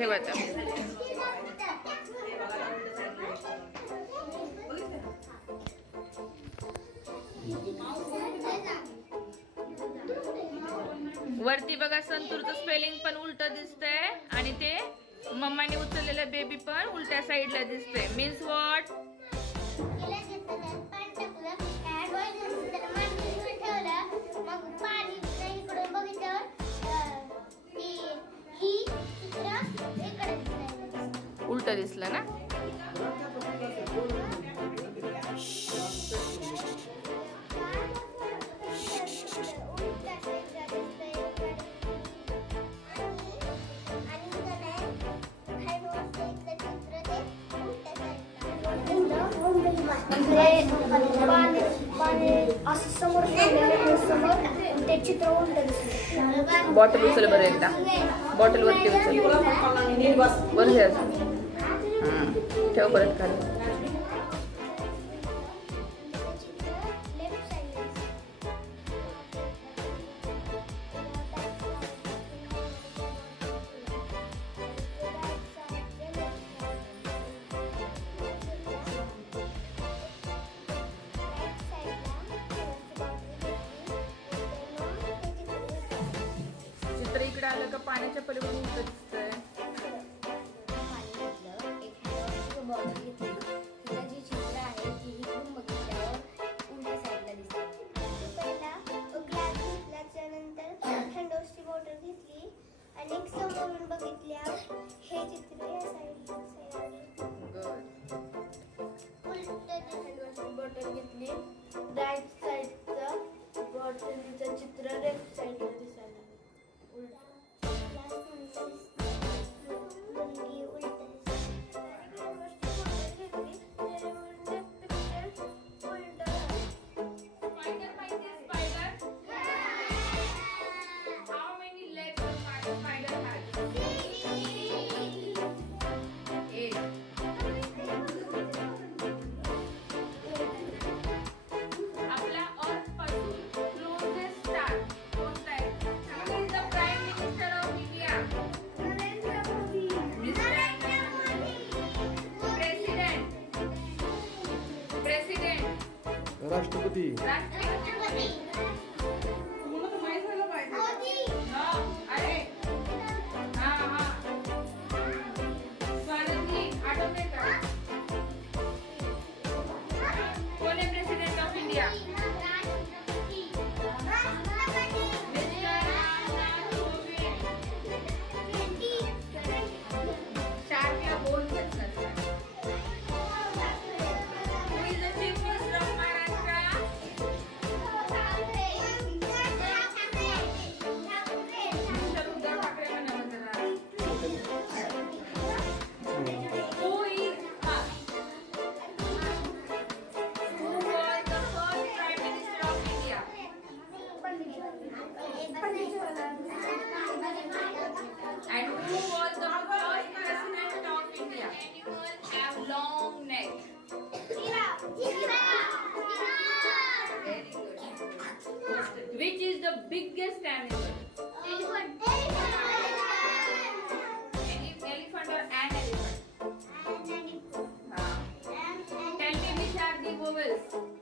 ठेवा आता. वरती बघा संतूरचं स्पेलिंग पण उलट दिसतंय आणि ते मम्माने उचललेलं बेबी पण उलट्या साईडला दिसतंय. Means what? उलट दिसलं ना. बॉटल उचल बरं एकदा. बॉटल वरती उचल बरं. ठेव परत खाली. चित्र इकडे आलं का पाण्याच्या पलीकडून उलट दिसतंय. बॉटल घेतली. राईट साईडचं बॉटलचं चित्र लेफ्ट साईडला दिसायला राष्ट्रपती. कोण आहे president of India? And who was the first president of India? Animals have long neck. Very good. Which is the biggest animal? Elephant. Elephant or an elephant? Tell me which are the vowels?